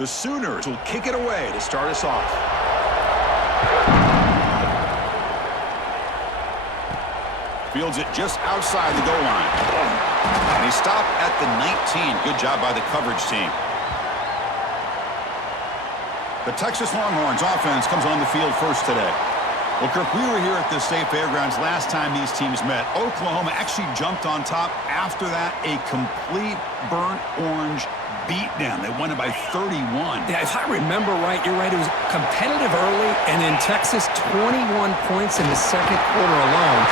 The Sooners will kick it away to start us off. Fields it just outside the goal line. And he stopped at the 19. Good job by the coverage team. The Texas Longhorns offense comes on the field first today. Well, Kirk, we were here at the State Fairgrounds last time these teams met. Oklahoma actually jumped on top. After that, a complete burnt orange beatdown. They won it by 31. Yeah, if I remember right, you're right. It was competitive early, and then Texas 21 points in the second quarter alone.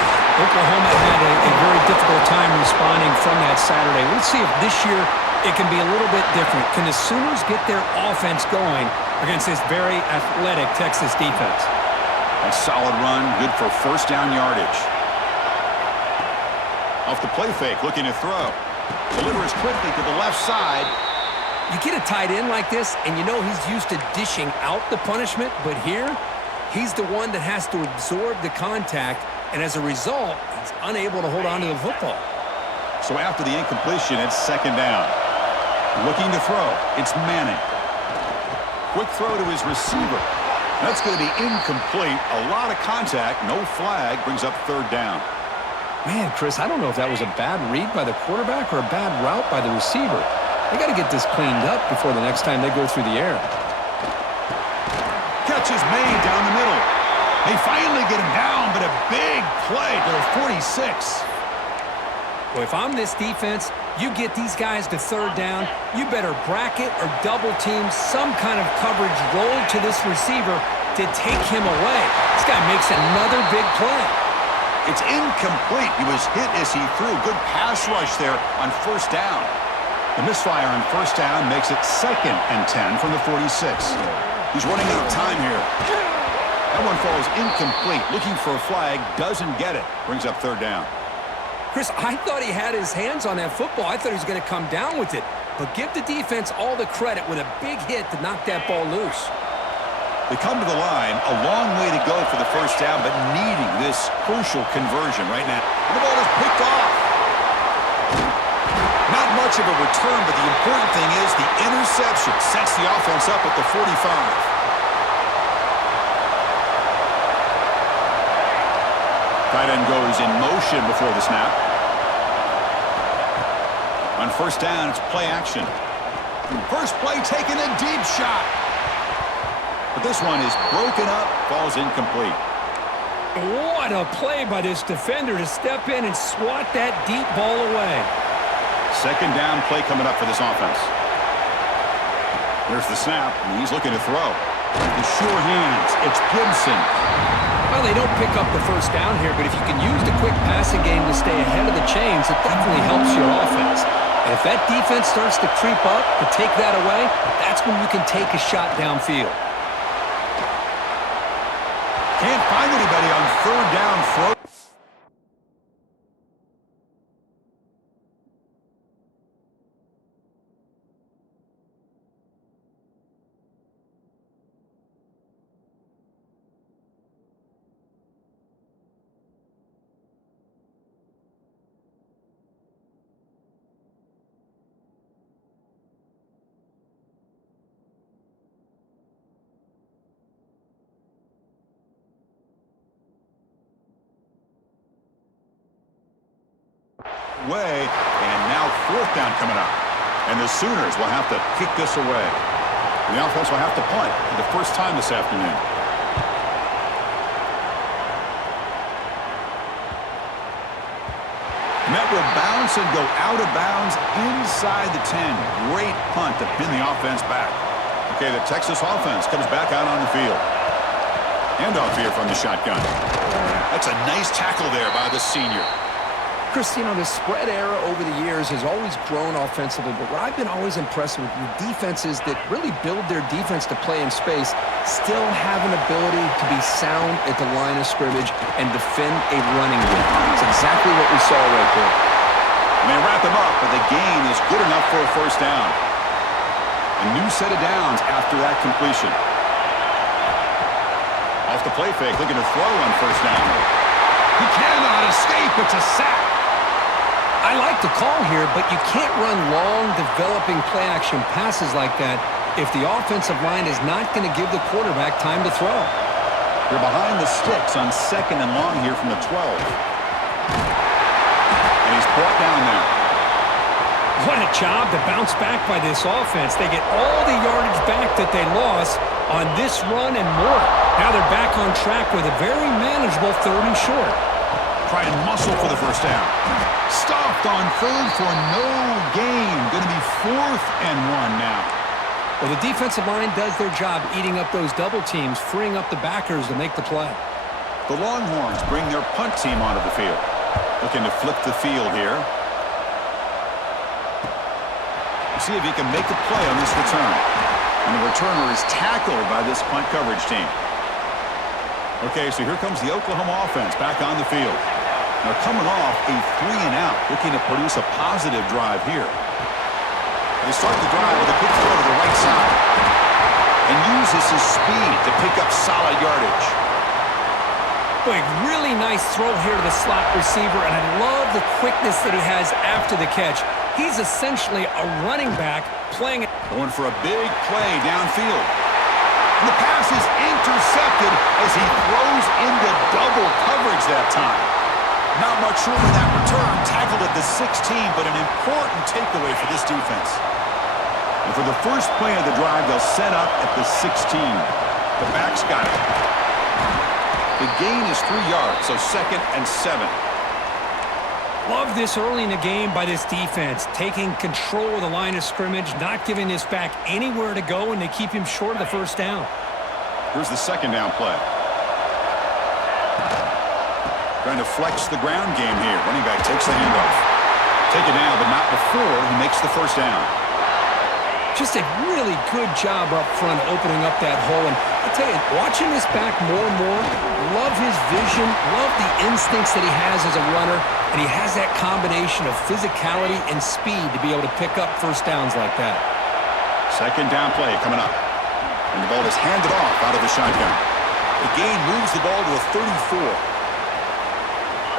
Oklahoma had a very difficult time responding from that Saturday. Let's see if this year it can be a little bit different. Can the Sooners get their offense going against this very athletic Texas defense? A solid run, good for first down yardage. Off the play fake, looking to throw. Delivers quickly to the left side. You get a tight end like this, and you know he's used to dishing out the punishment, but here, he's the one that has to absorb the contact, and as a result, he's unable to hold on to the football. So after the incompletion, it's second down. Looking to throw. It's Manning. Quick throw to his receiver. That's going to be incomplete. A lot of contact. No flag. Brings up third down. Man, Chris, I don't know if that was a bad read by the quarterback or a bad route by the receiver. They got to get this cleaned up before the next time they go through the air. Catch is made down the middle. They finally get him down, but a big play to the 46. Well, if I'm this defense, you get these guys to third down, you better bracket or double team some kind of coverage roll to this receiver to take him away. This guy makes another big play. It's incomplete. He was hit as he threw. Good pass rush there on first down. The misfire on first down makes it 2nd and 10 from the 46. He's running out of time here. That one falls incomplete. Looking for a flag, doesn't get it. Brings up third down. Chris, I thought he had his hands on that football. I thought he was going to come down with it. But give the defense all the credit with a big hit to knock that ball loose. They come to the line, a long way to go for the first down, but needing this crucial conversion right now. The ball is picked off. Not much of a return, but the important thing is the interception sets the offense up at the 45. Tight end goes in motion before the snap. On first down, it's play action. First play taking a deep shot. But this one is broken up, falls incomplete. What a play by this defender to step in and swat that deep ball away. Second down play coming up for this offense. There's the snap, and he's looking to throw. The sure hands, it's Gibson. Well, they don't pick up the first down here, but if you can use the quick passing game to stay ahead of the chains, it definitely helps your offense. And if that defense starts to creep up to take that away, that's when you can take a shot downfield. Can't find anybody on third down throw. Way, and now fourth down coming up. And the Sooners will have to kick this away. And the offense will have to punt for the first time this afternoon. Net will bounce and go out of bounds inside the 10. Great punt to pin the offense back. Okay, the Texas offense comes back out on the field. Handoff here from the shotgun. That's a nice tackle there by the senior. Chris, you know, the spread era over the years has always grown offensively, but what I've been always impressed with defenses that really build their defense to play in space still have an ability to be sound at the line of scrimmage and defend a running game. It's exactly what we saw right there. And they wrap him up, but the gain is good enough for a first down. A new set of downs after that completion. Off the play fake, looking to throw on first down. He cannot escape. It's a sack. I like the call here, but you can't run long, developing play-action passes like that if the offensive line is not going to give the quarterback time to throw. You're behind the sticks on 2nd and long here from the 12. And he's brought down there. What a job to bounce back by this offense. They get all the yardage back that they lost on this run and more. Now they're back on track with a very manageable 3rd and short. Try and muscle for the first down. Stopped on 3rd for no gain. Going to be 4th and 1 now. Well, the defensive line does their job eating up those double teams, freeing up the backers to make the play. The Longhorns bring their punt team onto the field. Looking to flip the field here. See if he can make the play on this return. And the returner is tackled by this punt coverage team. Okay, so here comes the Oklahoma offense back on the field. Now coming off a 3-and-out, looking to produce a positive drive here. They start the drive with a quick throw to the right side. And uses his speed to pick up solid yardage. Boy, really nice throw here to the slot receiver, and I love the quickness that he has after the catch. He's essentially a running back playing. Going for a big play downfield. And the pass is intercepted as he throws into double coverage that time. Not much room in that return. Tackled at the 16, but an important takeaway for this defense. And for the first play of the drive, they'll set up at the 16. The back's got it. The gain is 3 yards, so 2nd and 7. Love this early in the game by this defense, taking control of the line of scrimmage, not giving this back anywhere to go, and they keep him short of the first down. Here's the 2nd down play. Trying to flex the ground game here. Running back takes the handoff. Take it down, but not before he makes the first down. Just a really good job up front opening up that hole. And I'll tell you, watching this back more and more, love his vision, love the instincts that he has as a runner, and he has that combination of physicality and speed to be able to pick up first downs like that. 2nd down play coming up. And the ball is handed off out of the shotgun. The gain moves the ball to a 34.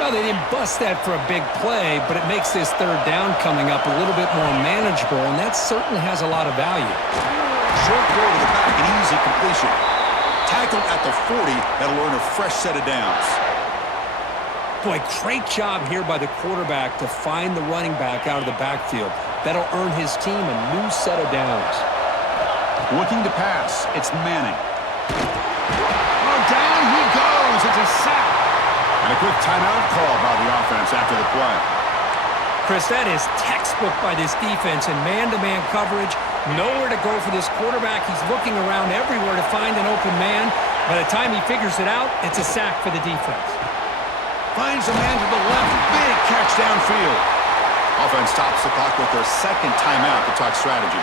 Well, they didn't bust that for a big play, but it makes this 3rd down coming up a little bit more manageable, and that certainly has a lot of value. Short throw to the back, an easy completion. Tackled at the 40, that'll earn a fresh set of downs. Boy, great job here by the quarterback to find the running back out of the backfield. That'll earn his team a new set of downs. Looking to pass, it's Manning. Oh, down he goes, it's a sack. And a quick timeout call by the offense after the play. Chris, that is textbook by this defense in man-to-man coverage. Nowhere to go for this quarterback. He's looking around everywhere to find an open man. By the time he figures it out, it's a sack for the defense. Finds a man to the left. Big catch downfield. Offense stops the clock with their 2nd timeout to talk strategy.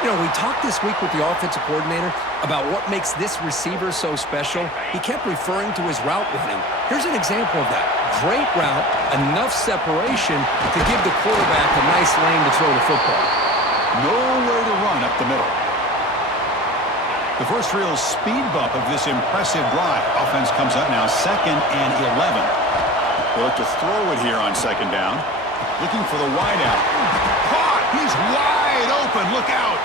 You know, we talked this week with the offensive coordinator about what makes this receiver so special. He kept referring to his route running. Here's an example of that. Great route, enough separation to give the quarterback a nice lane to throw the football. Nowhere to run up the middle. The first real speed bump of this impressive drive. Offense comes up now 2nd and 11. They look to throw it here on 2nd down. Looking for the wideout. Caught! He's wide open. Look out!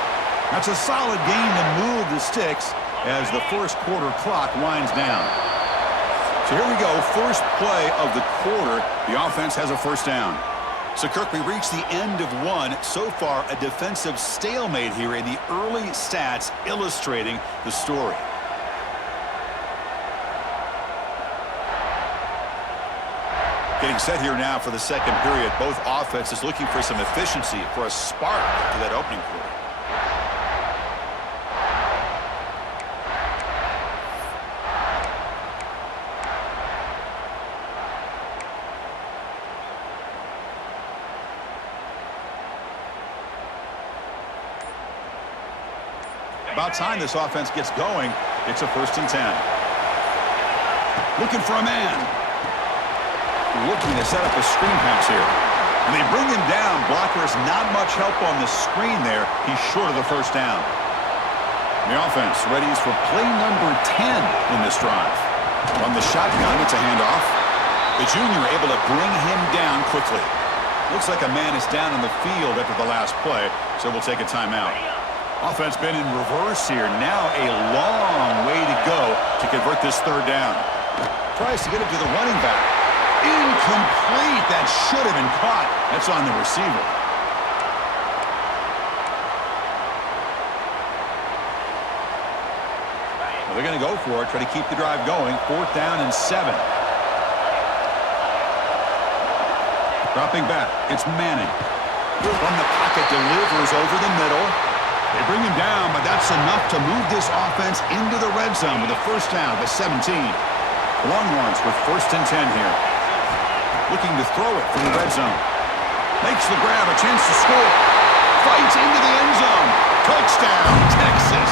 That's a solid gain to move the sticks as the first quarter clock winds down. So here we go. First play of the quarter. The offense has a first down. So, Kirk, we reached the end of one. So far, a defensive stalemate here in the early stats illustrating the story. Getting set here now for the 2nd period. Both offenses looking for some efficiency, for a spark to that opening quarter. About time this offense gets going. It's a 1st and 10. Looking for a man. Looking to set up a screen pass here. And they bring him down. Blockers not much help on the screen there. He's short of the first down. The offense readies for play number 10 in this drive. On the shotgun, it's a handoff. The junior able to bring him down quickly. Looks like a man is down in the field after the last play, so we'll take a timeout. Offense been in reverse here. Now a long way to go to convert this third down. Tries to get it to the running back. Incomplete. That should have been caught. That's on the receiver. Well, they're going to go for it. Try to keep the drive going. 4th down and 7. Dropping back. It's Manning. From the pocket, delivers over the middle. They bring him down, but that's enough to move this offense into the red zone with a first down, the 17. Longhorns with 1st and 10 here. Looking to throw it from the red zone. Makes the grab, a chance to score. Fights into the end zone. Touchdown, Texas.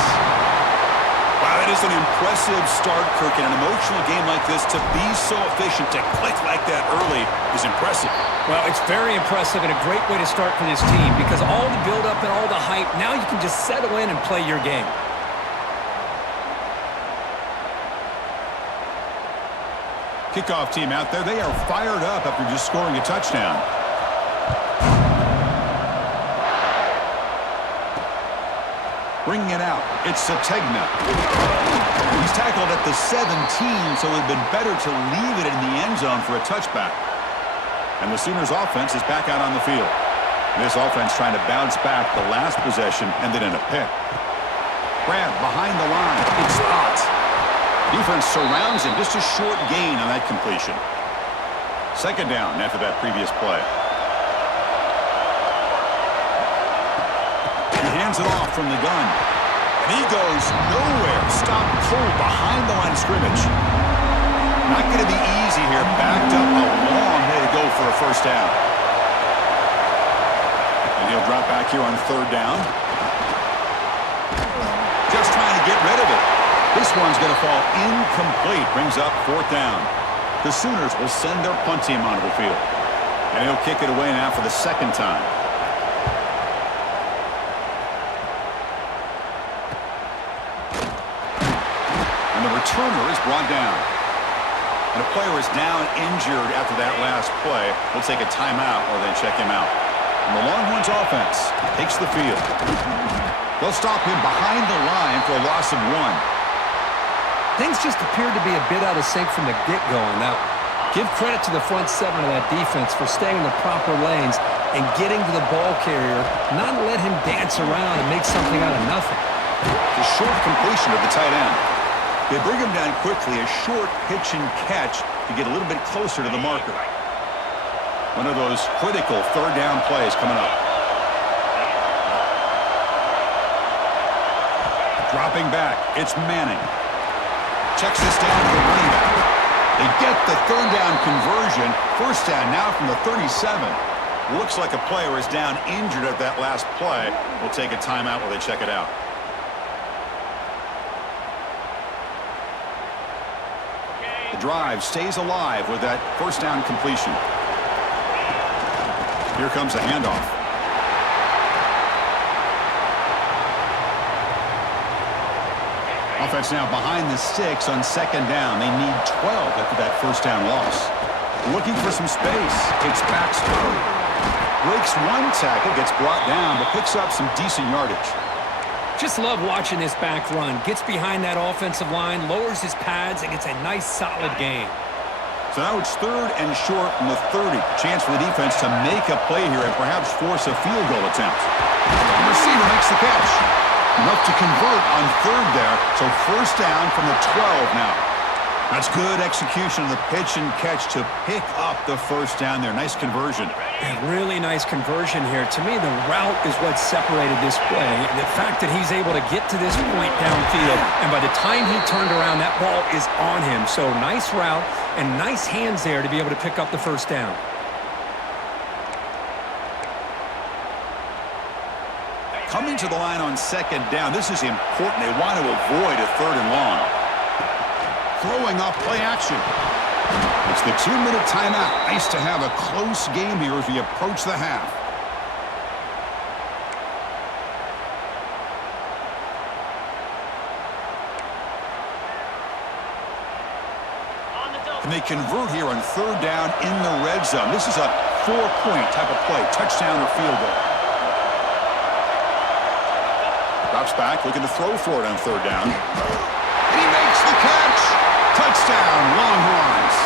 Wow, that is an impressive start, Kirk. In an emotional game like this, to be so efficient, to click like that early is impressive. Well, it's very impressive and a great way to start for this team because all the build-up and all the hype, now you can just settle in and play your game. Kickoff team out there. They are fired up after just scoring a touchdown. Bringing it out. It's Sategna. He's tackled at the 17, so it would have been better to leave it in the end zone for a touchback. And the Sooners offense is back out on the field. This offense trying to bounce back. The last possession ended in a pick. Grab behind the line. It's Ott. Defense surrounds him. Just a short gain on that completion. 2nd down after that previous play. He hands it off from the gun. And he goes nowhere. Stopped cold behind the line of scrimmage. Not going to be easy here. Backed up a long way to go for a first down. And he'll drop back here on 3rd down. Just trying to get rid of it. This one's going to fall incomplete. Brings up 4th down. The Sooners will send their punt team onto the field. And he'll kick it away now for the 2nd time. And the returner is brought down. And a player is down injured after that last play. We'll take a timeout or then check him out. And the Longhorns offense takes the field. They'll stop him behind the line for a loss of 1. Things just appeared to be a bit out of sync from the get-go on that one. Give credit to the front 7 of that defense for staying in the proper lanes and getting to the ball carrier, not let him dance around and make something out of nothing. The short completion of the tight end. They bring him down quickly, a short pitch and catch to get a little bit closer to the marker. One of those critical 3rd down plays coming up. Dropping back, it's Manning. Checks this down to the running back. They get the 3rd down conversion. First down now from the 37. Looks like a player is down injured at that last play. We'll take a timeout while they check it out. The drive stays alive with that first down completion. Here comes a handoff. Offense now behind the 6 on 2nd down. They need 12 after that first down loss. Looking for some space. It's Baxter. Breaks 1 tackle, gets brought down, but picks up some decent yardage. Just love watching this back run. Gets behind that offensive line, lowers his pads, and gets a nice solid gain. So now it's 3rd and short from the 30. Chance for the defense to make a play here and perhaps force a field goal attempt. The receiver makes the catch. Enough to convert on 3rd there. So first down from the 12 now. That's good execution of the pitch and catch to pick up the first down there. Nice conversion. Really nice conversion here. To me, the route is what separated this play. And the fact that he's able to get to this point downfield, and by the time he turned around, that ball is on him. So nice route and nice hands there to be able to pick up the first down. Coming to the line on 2nd down. This is important. They want to avoid a 3rd and long. Throwing off play action. It's the 2-minute timeout. Nice to have a close game here as we approach the half. And they convert here on 3rd down in the red zone. This is a 4-point type of play. Touchdown or field goal. Drops back, looking to throw for it on third down. And he makes the catch. Touchdown, Longhorns.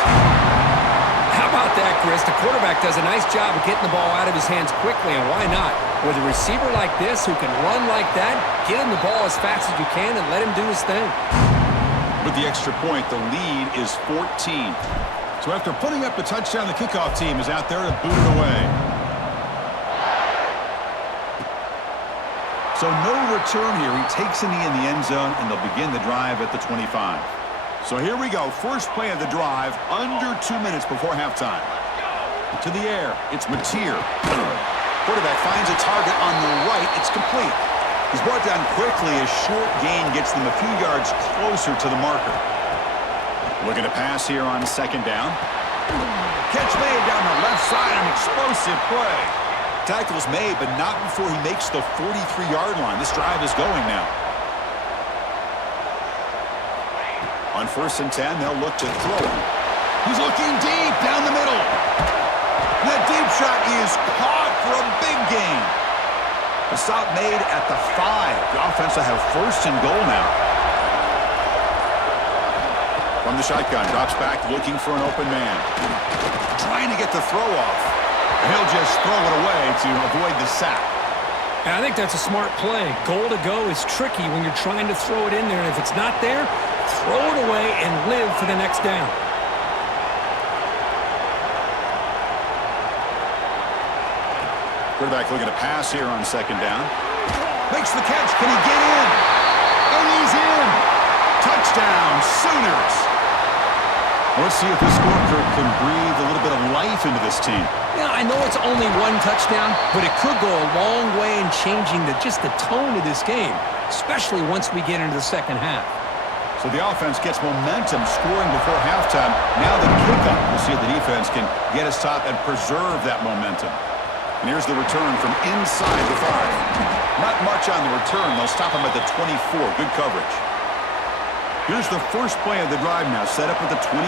How about that, Chris? The quarterback does a nice job of getting the ball out of his hands quickly, and why not? With a receiver like this who can run like that, get him the ball as fast as you can and let him do his thing. With the extra point, the lead is 14. So after putting up the touchdown, the kickoff team is out there to boot it away. So no return here. He takes a knee in the end zone, and they'll begin the drive at the 25. So here we go. First play of the drive, under 2 minutes before halftime. To the air, it's Mateer. Quarterback finds a target on the right. It's complete. He's brought down quickly. A short gain gets them a few yards closer to the marker. Looking to pass here on second down. Catch made down the left side. An explosive play. Tackle's made, but not before he makes the 43-yard line. This drive is going now. On 1st and 10, they'll look to throw it. He's looking deep down the middle. That deep shot is caught for a big gain. The stop made at the 5. The offense will have 1st and goal now. From the shotgun, drops back looking for an open man. Trying to get the throw off. And he'll just throw it away to avoid the sack. And I think that's a smart play. Goal to go is tricky when you're trying to throw it in there, and if it's not there, throw it away and live for the next down. Quarterback looking to pass here on second down. Makes the catch. Can he get in? And he's in. Touchdown, Sooners. Let's see if this scorecard can breathe a little bit of life into this team. Yeah, I know it's only one touchdown, but it could go a long way in changing just the tone of this game, especially once we get into the second half. So the offense gets momentum scoring before halftime. Now the kickoff. We'll see if the defense can get a stop and preserve that momentum. And here's the return from inside the 5. Not much on the return. They'll stop him at the 24. Good coverage. Here's the first play of the drive now, set up at the 24.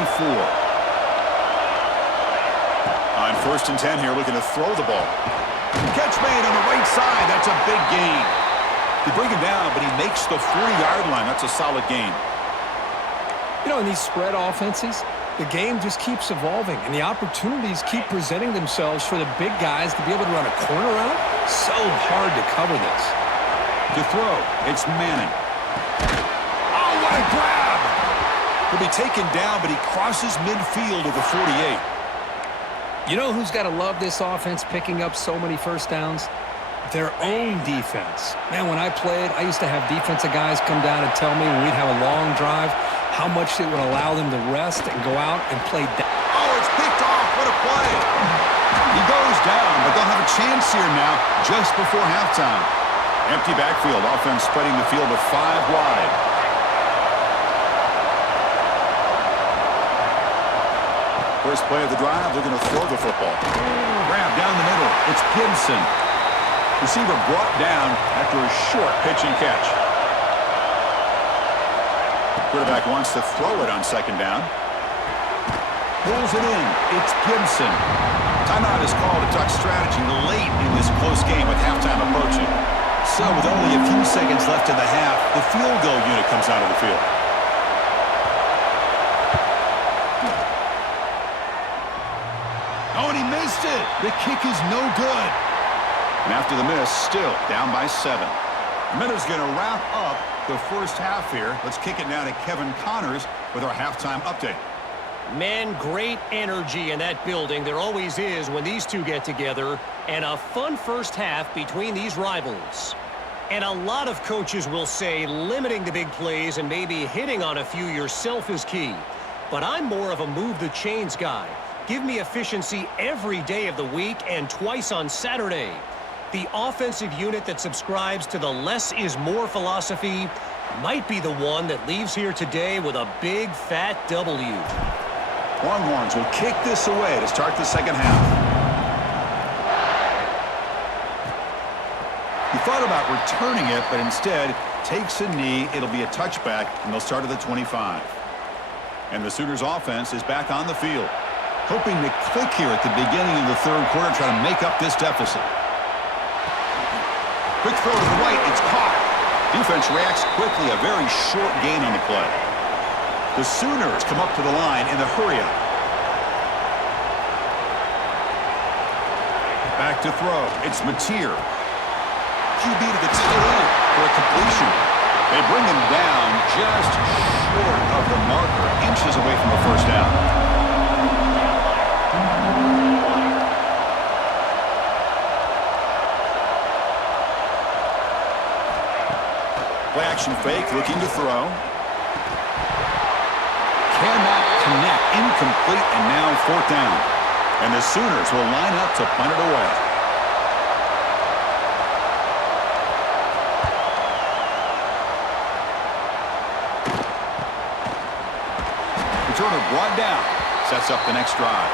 On 1st and 10 here, looking to throw the ball. Catch made on the right side. That's a big gain. They bring him down, but he makes the 40-yard line. That's a solid gain. You know, in these spread offenses, the game just keeps evolving, and the opportunities keep presenting themselves for the big guys to be able to run a corner out. So hard to cover this. To throw, it's Manning. Oh, what a grab! He'll be taken down, but he crosses midfield of the 48. You know who's got to love this offense picking up so many first downs? Their own defense. Man, when I played, I used to have defensive guys come down and tell me when we'd have a long drive how much it would allow them to rest and go out and play down. Oh, it's picked off. What a play. He goes down, but they'll have a chance here now just before halftime. Empty backfield. Offense spreading the field with 5 wide. First play of the drive, they're going to throw the football. Grab down the middle. It's Gibson. Receiver brought down after a short pitch and catch. Quarterback wants to throw it on second down. Pulls it in. It's Gibson. Timeout is called to talk strategy late in this close game with halftime approaching. So with only a few seconds left in the half, the field goal unit comes out of the field. Oh, and he missed it. The kick is no good. And after the miss, still down by 7. Minuta's going to wrap up the first half here. Let's kick it now to Kevin Connors with our halftime update. Man, great energy in that building. There always is when these two get together. And a fun first half between these rivals. And a lot of coaches will say limiting the big plays and maybe hitting on a few yourself is key. But I'm more of a move the chains guy. Give me efficiency every day of the week and twice on Saturday. The offensive unit that subscribes to the less is more philosophy might be the one that leaves here today with a big fat W. Longhorns will kick this away to start the second half. He thought about returning it, but instead takes a knee. It'll be a touchback, and they'll start at the 25. And the Sooners offense is back on the field, hoping to click here at the beginning of the third quarter, trying to make up this deficit. Quick throw to the right. It's caught. Defense reacts quickly, a very short gain on the play. The Sooners come up to the line in the hurry-up. Back to throw. It's Mateer. QB to the tight end for a completion. They bring him down just short of the marker, inches away from the first down. Play action fake, looking to throw. Cannot connect, incomplete, and now fourth down. And the Sooners will line up to punt it away. Returner brought down. Sets up the next drive.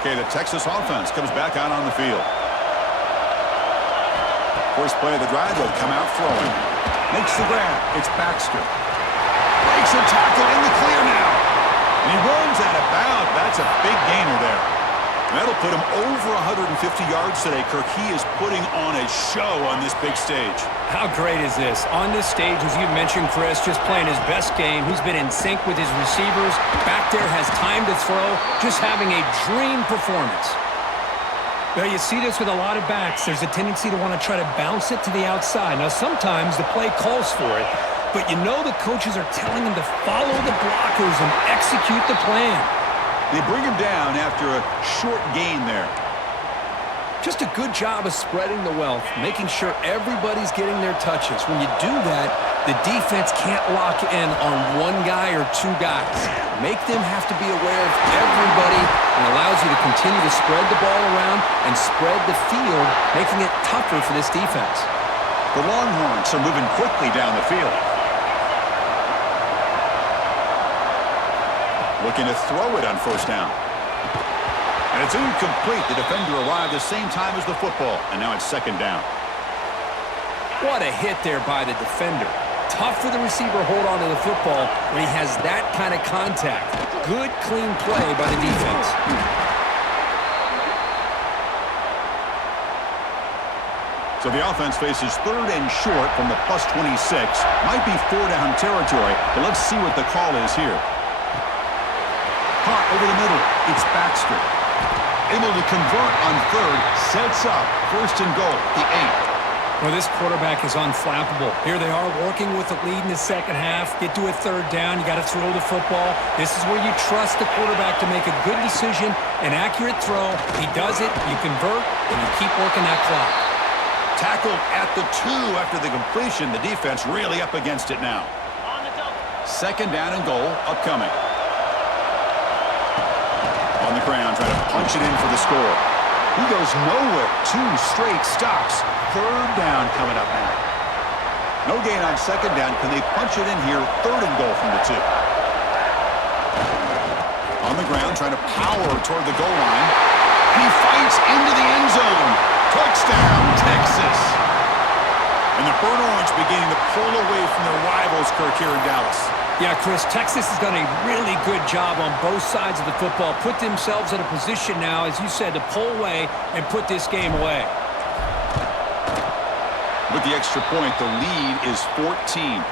Okay, the Texas offense comes back out on the field. First play of the drive, they'll come out throwing. Makes the grab. It's Baxter. Breaks a tackle in the clear now. And he runs out of bounds. That's a big gainer there. And that'll put him over 150 yards today, Kirk. He is putting on a show on this big stage. How great is this? On this stage, as you mentioned, Chris, just playing his best game. He's been in sync with his receivers. Back there, has time to throw. Just having a dream performance. Well, you see this with a lot of backs. There's a tendency to want to try to bounce it to the outside. Now, sometimes the play calls for it, but you know the coaches are telling him to follow the blockers and execute the plan. They bring him down after a short gain there. Just a good job of spreading the wealth, making sure everybody's getting their touches. When you do that, the defense can't lock in on one guy or two guys. Make them have to be aware of everybody and allows you to continue to spread the ball around and spread the field, making it tougher for this defense. The Longhorns are moving quickly down the field. Looking to throw it on first down. And it's incomplete. The defender arrived the same time as the football, and now it's second down. What a hit there by the defender. Tough for the receiver to hold on to the football when he has that kind of contact. Good, clean play by the defense. So the offense faces third and short from the plus 26. Might be four-down territory, but let's see what the call is here. Caught over the middle. It's Baxter. Able to convert on third. Sets up first and goal, the 8. Well, this quarterback is unflappable. Here they are working with the lead in the second half. Get to a third down. You got to throw the football. This is where you trust the quarterback to make a good decision, an accurate throw. He does it, you convert, and you keep working that clock. Tackled at the 2 after the completion. The defense really up against it now. Second down and goal upcoming. On the ground, trying to punch it in for the score. He goes nowhere. 2 straight stops. Third down coming up now. No gain on second down. Can they punch it in here? Third and goal from the 2. On the ground, trying to power toward the goal line. He fights into the end zone. Touchdown, Texas. And the Burnt Orange beginning to pull away from their rivals, Kirk, here in Dallas. Yeah, Chris, Texas has done a really good job on both sides of the football. Put themselves in a position now, as you said, to pull away and put this game away. With the extra point, the lead is 14.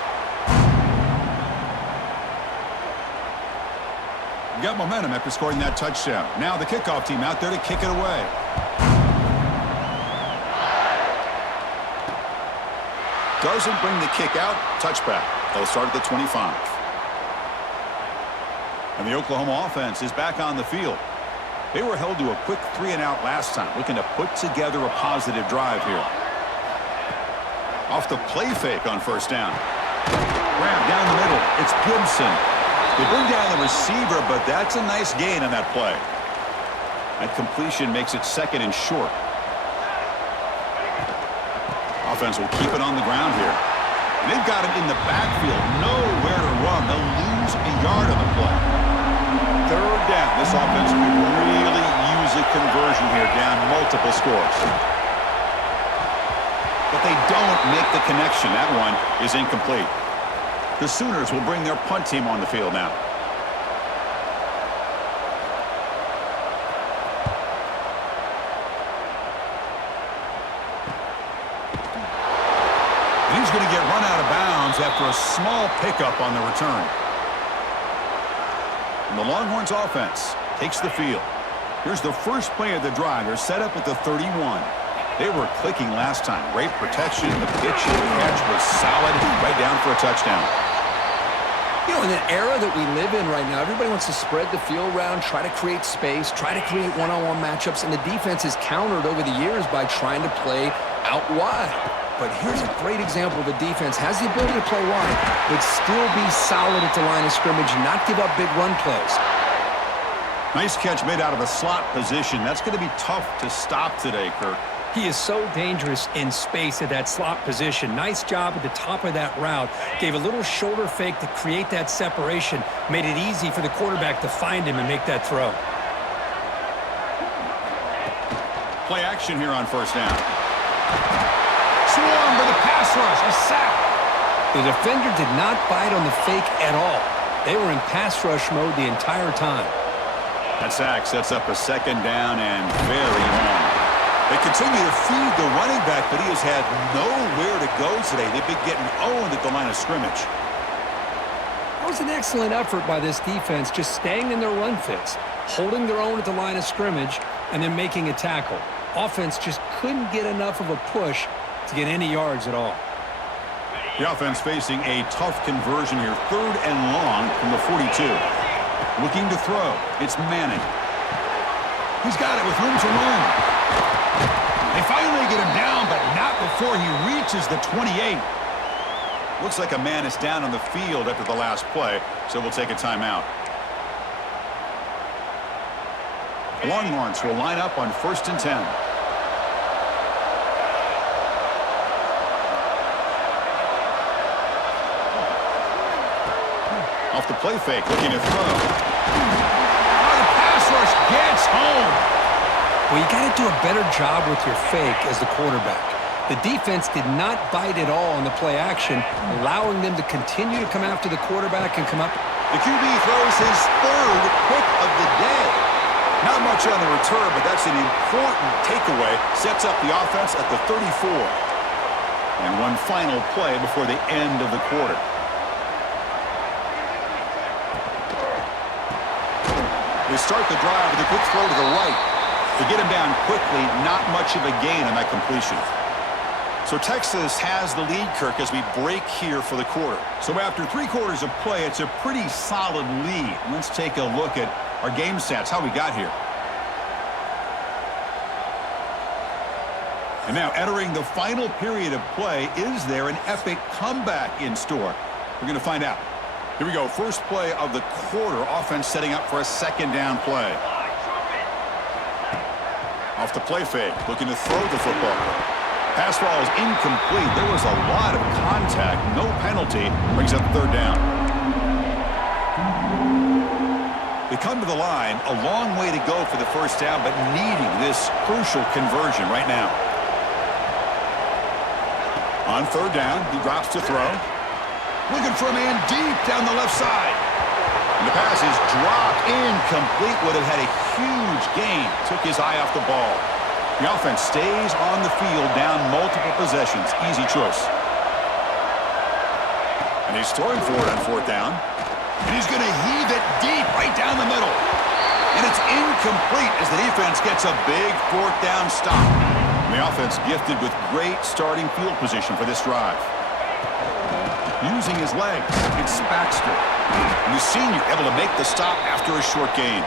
Got momentum after scoring that touchdown. Now the kickoff team out there to kick it away. Doesn't bring the kick out. Touchback. They'll start at the 25. And the Oklahoma offense is back on the field. They were held to a quick 3-and-out last time, looking to put together a positive drive here. Off the play fake on first down. Grab down the middle. It's Gibson. They bring down the receiver, but that's a nice gain on that play. That completion makes it second and short. Offense will keep it on the ground here. And they've got him in the backfield. Nowhere to run. They'll lose a yard on the play. Third down. This offense could really use a conversion here, down multiple scores. But they don't make the connection. That one is incomplete. The Sooners will bring their punt team on the field now. He's going to get run out of bounds after a small pickup on the return. And the Longhorns offense takes the field. Here's the first play of the drive. They're set up at the 31. They were clicking last time. Great protection. The pitch and the catch was solid. Right down for a touchdown. You know, in the era that we live in right now, everybody wants to spread the field around, try to create space, try to create one-on-one matchups, and the defense is countered over the years by trying to play out wide. But here's a great example of a defense has the ability to play wide, but still be solid at the line of scrimmage, not give up big run plays. Nice catch made out of a slot position. That's going to be tough to stop today, Kirk. He is so dangerous in space at that slot position. Nice job at the top of that route. Gave a little shoulder fake to create that separation. Made it easy for the quarterback to find him and make that throw. Play action here on first down. Swarm for the pass rush. A sack. The defender did not bite on the fake at all. They were in pass rush mode the entire time. That sack sets up a second down and very long. They continue to feed the running back, but he has had nowhere to go today. They've been getting owned at the line of scrimmage. That was an excellent effort by this defense, just staying in their run fits, holding their own at the line of scrimmage, and then making a tackle. Offense just couldn't get enough of a push to get any yards at all. The offense facing a tough conversion here. 3rd and long from the 42. Looking to throw. It's Manning. He's got it with room to run. They finally get him down, but not before he reaches the 28. Looks like a man is down on the field after the last play, so we'll take a timeout. The Longhorns will line up on 1st and 10. Off the play fake, looking to throw. Oh, the pass rush gets home. Well, you got to do a better job with your fake as the quarterback. The defense did not bite at all on the play action, allowing them to continue to come after the quarterback and come up. The QB throws his 3rd pick of the day. Not much on the return, but that's an important takeaway. Sets up the offense at the 34. And one final play before the end of the quarter. They start the drive with a quick throw to the right. To get him down quickly, not much of a gain on that completion. So Texas has the lead, Kirk, as we break here for the quarter. So after 3 quarters of play, it's a pretty solid lead. Let's take a look at our game stats, how we got here. And now entering the final period of play, is there an epic comeback in store? We're going to find out. Here we go, first play of the quarter. Offense setting up for a 2nd down play. Off the play fake, looking to throw the football. Pass ball is incomplete. There was a lot of contact. No penalty. Brings up 3rd down. They come to the line. A long way to go for the 1st down, but needing this crucial conversion right now. On 3rd down, he drops to throw. Looking for a man deep down the left side. And the pass is dropped incomplete. Would have had a huge gain. Took his eye off the ball. The offense stays on the field down multiple possessions. Easy choice. And he's throwing for it on 4th down. And he's going to heave it deep right down the middle. And it's incomplete as the defense gets a big 4th down stop. And the offense gifted with great starting field position for this drive. Using his legs, it's Baxter. And the senior able to make the stop after a short gain.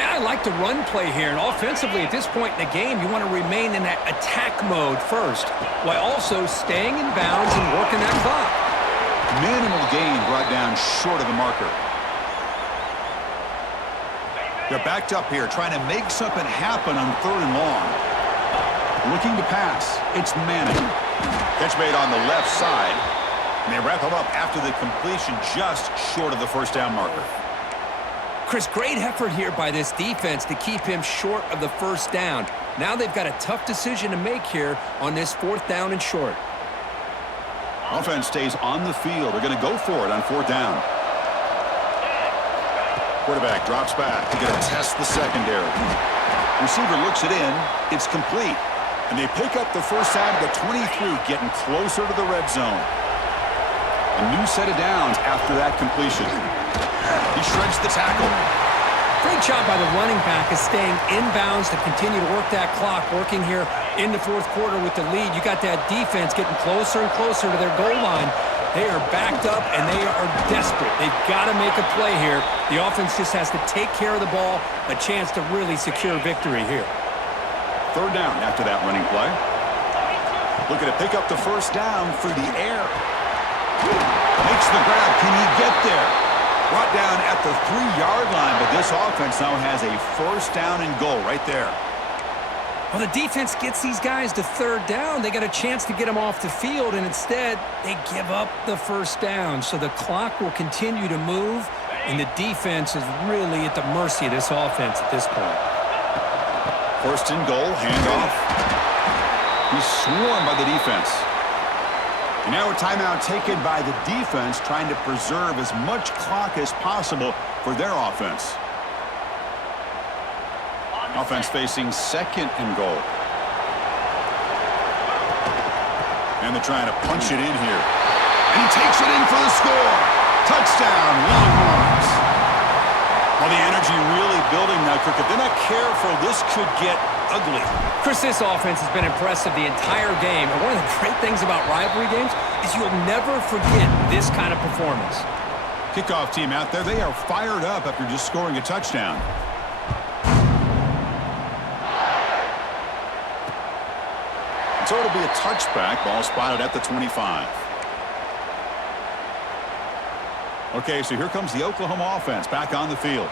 Man, I like the run play here, and offensively at this point in the game, you want to remain in that attack mode first, while also staying in bounds and working that clock. Minimal gain brought down short of the marker. They're backed up here, trying to make something happen on 3rd and long. Looking to pass, it's Manning. Catch made on the left side. And they wrap him up after the completion just short of the 1st down marker. Chris, great effort here by this defense to keep him short of the 1st down. Now they've got a tough decision to make here on this 4th down and short. Offense stays on the field. They're going to go for it on 4th down. Quarterback drops back. They're going to test the secondary. Receiver looks it in. It's complete. And they pick up the first down to the 23, getting closer to the red zone. A new set of downs after that completion. He shreds the tackle. Great job by the running back is staying inbounds to continue to work that clock, working here in the fourth quarter with the lead. You got that defense getting closer and closer to their goal line. They are backed up, and they are desperate. They've got to make a play here. The offense just has to take care of the ball, a chance to really secure victory here. Third down after that running play. Looking to pick up the first down through the air. Makes the grab. Can he get there? Brought down at the 3-yard line, but this offense now has a first down and goal right there. Well, the defense gets these guys to third down. They got a chance to get them off the field, and instead they give up the first down. So the clock will continue to move, and the defense is really at the mercy of this offense at this point. First and goal, handoff. He's swarmed by the defense. And now a timeout taken by the defense, trying to preserve as much clock as possible for their offense. Offense facing second and goal. And they're trying to punch it in here. And he takes it in for the score. Touchdown, Longhorns. Well, the energy really building now, Kirk. If they're not careful, this could get ugly. Chris, this offense has been impressive the entire game. And one of the great things about rivalry games is you'll never forget this kind of performance. Kickoff team out there, they are fired up after just scoring a touchdown. So it'll be a touchback. Ball spotted at the 25. Okay, so here comes the Oklahoma offense back on the field.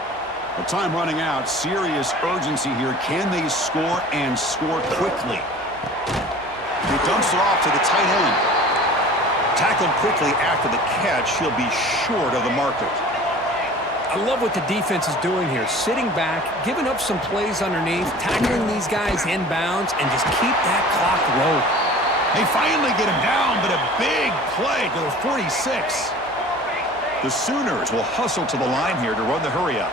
With time running out, serious urgency here. Can they score and score quickly? He dumps it off to the tight end. Tackled quickly after the catch. He'll be short of the marker. I love what the defense is doing here. Sitting back, giving up some plays underneath, tackling these guys inbounds, and just keep that clock rolling. They finally get him down, but a big play to the 46. The Sooners will hustle to the line here to run the hurry-up.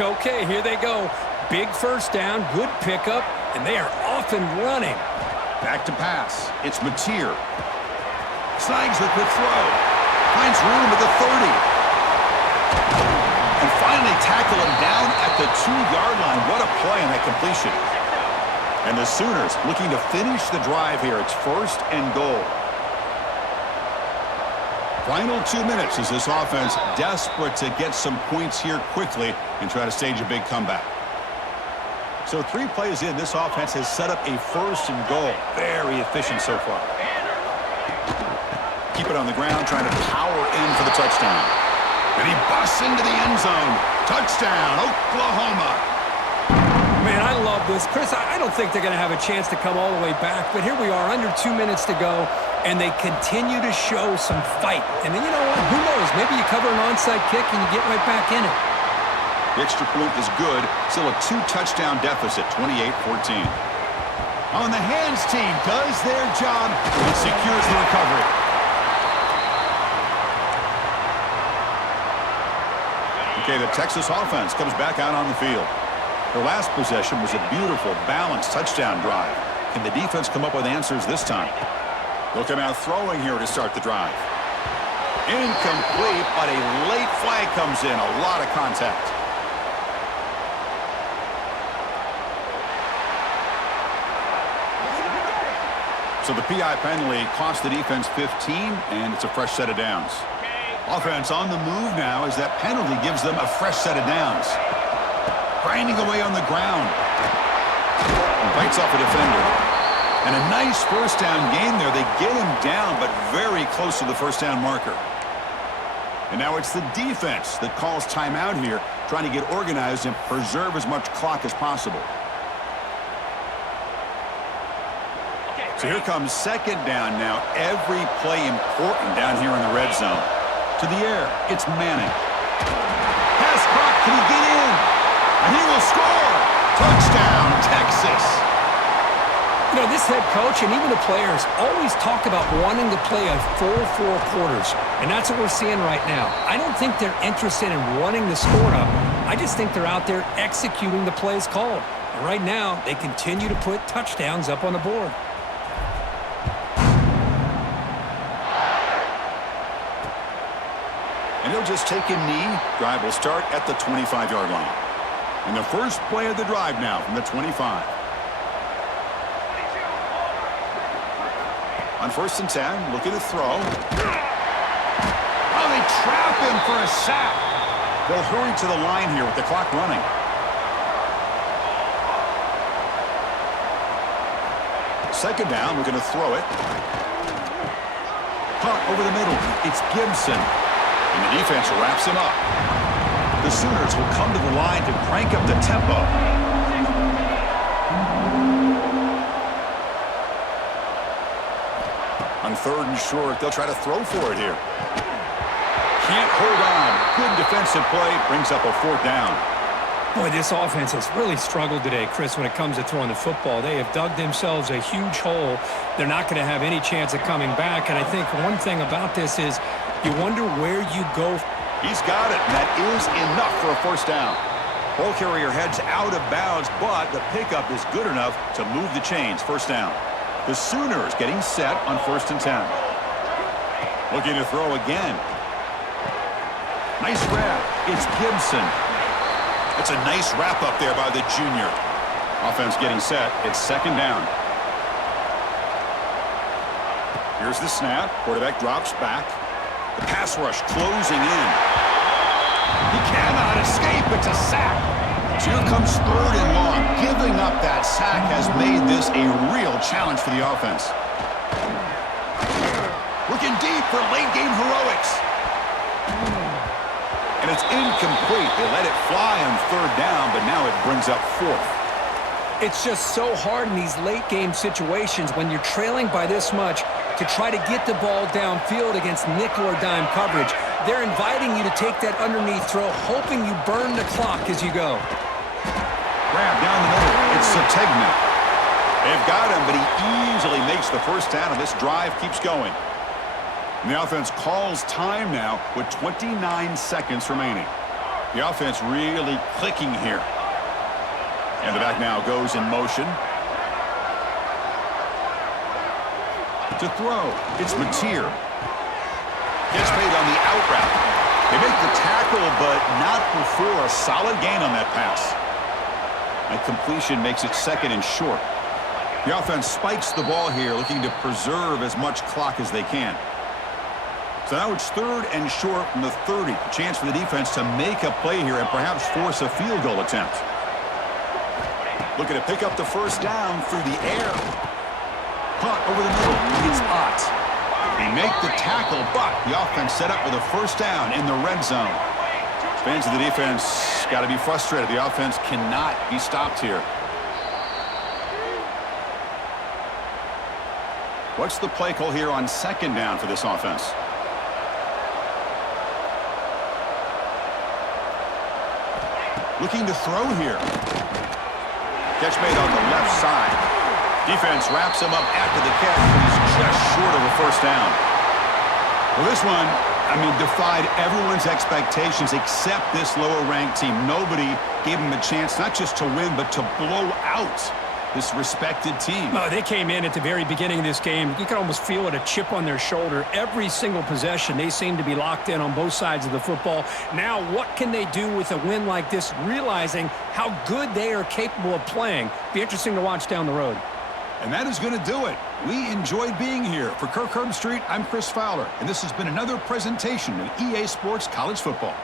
Okay, here they go. Big first down, good pickup, and they are off and running. Back to pass. It's Mateer. Snags a quick throw. Finds room at the 30. And finally tackle him down at the 2-yard line. What a play on that completion. And the Sooners looking to finish the drive here. It's first and goal. Final 2 minutes as this offense desperate to get some points here quickly and try to stage a big comeback. So 3 plays in, this offense has set up a first and goal. Very efficient so far. Keep it on the ground, trying to power in for the touchdown. And he busts into the end zone. Touchdown, Oklahoma. Man, I love this. Chris, I don't think they're going to have a chance to come all the way back, but here we are, under 2 minutes to go, and they continue to show some fight. And then, you know what? Who knows? Maybe you cover an onside kick and you get right back in it. The extra point is good. Still a 2-touchdown deficit, 28-14. On the hands team does their job and secures the recovery. Okay, the Texas offense comes back out on the field. Their last possession was a beautiful, balanced touchdown drive. Can the defense come up with answers this time? They'll come out throwing here to start the drive. Incomplete, but a late flag comes in. A lot of contact. So the PI penalty cost the defense 15, and it's a fresh set of downs. Offense on the move now as that penalty gives them a fresh set of downs. Grinding away on the ground. Bites off a defender. And a nice first down gain there. They get him down, but very close to the first down marker. And now it's the defense that calls timeout here, trying to get organized and preserve as much clock as possible. So here comes second down now. Every play important down here in the red zone. To the air, it's Manning. Pass clock, can he get in? And he will score! Touchdown, Texas! You know, this head coach and even the players always talk about wanting to play a full 4 quarters, and that's what we're seeing right now. I don't think they're interested in running the score up. I just think they're out there executing the plays called. Right now, they continue to put touchdowns up on the board. And he'll just take a knee. Drive will start at the 25-yard line. And the first play of the drive now from the 25. On 1st and 10, looking to throw. Oh, they trap him for a sack. They'll hurry to the line here with the clock running. Second down, looking to throw it. Caught over the middle. It's Gibson. And the defense wraps him up. The Sooners will come to the line to crank up the tempo. On 3rd and short, they'll try to throw for it here. Can't hold on. Good defensive play. Brings up a 4th down. Boy, this offense has really struggled today, Chris, when it comes to throwing the football. They have dug themselves a huge hole. They're not going to have any chance of coming back. And I think one thing about this is you wonder where you go. He's got it, and that is enough for a 1st down. Ball carrier heads out of bounds, but the pickup is good enough to move the chains. 1st down. The Sooners getting set on 1st and 10. Looking to throw again. Nice wrap. It's Gibson. It's a nice wrap up there by the junior. Offense getting set. It's 2nd down. Here's the snap. Quarterback drops back. The pass rush closing in. He cannot escape. It's a sack. So here comes 3rd and long. Giving up that sack has made this a real challenge for the offense. Looking deep for late game heroics. And it's incomplete. They let it fly on 3rd down, but now it brings up 4th. It's just so hard in these late-game situations when you're trailing by this much to try to get the ball downfield against nickel or dime coverage. They're inviting you to take that underneath throw, hoping you burn the clock as you go. Grab down the middle. It's Sategna. They've got him, but he easily makes the 1st down, and this drive keeps going. And the offense calls time now with 29 seconds remaining. The offense really clicking here. And the back now goes in motion. To throw, it's Mateer. Gets paid on the out route. They make the tackle, but not before a solid gain on that pass. And completion makes it 2nd and short. The offense spikes the ball here, looking to preserve as much clock as they can. So now it's 3rd and short from the 30. A chance for the defense to make a play here and perhaps force a field goal attempt. Looking to pick up the 1st down through the air. Caught over the middle. It's Ott. They make the tackle, but the offense set up with a 1st down in the red zone. Fans of the defense got to be frustrated. The offense cannot be stopped here. What's the play call here on 2nd down for this offense? Looking to throw here. Catch made on the left side. Defense wraps him up after the catch, but he's just short of a 1st down. Well, this one, defied everyone's expectations except this lower-ranked team. Nobody gave him a chance not just to win, but to blow out this respected team. Oh, they came in at the very beginning of this game. You could almost feel it, a chip on their shoulder. Every single possession, they seem to be locked in on both sides of the football. Now, what can they do with a win like this, realizing how good they are capable of playing? Be interesting to watch down the road. And that is going to do it. We enjoyed being here. For Kirk Herbstreit, I'm Chris Fowler, and this has been another presentation of EA Sports College Football.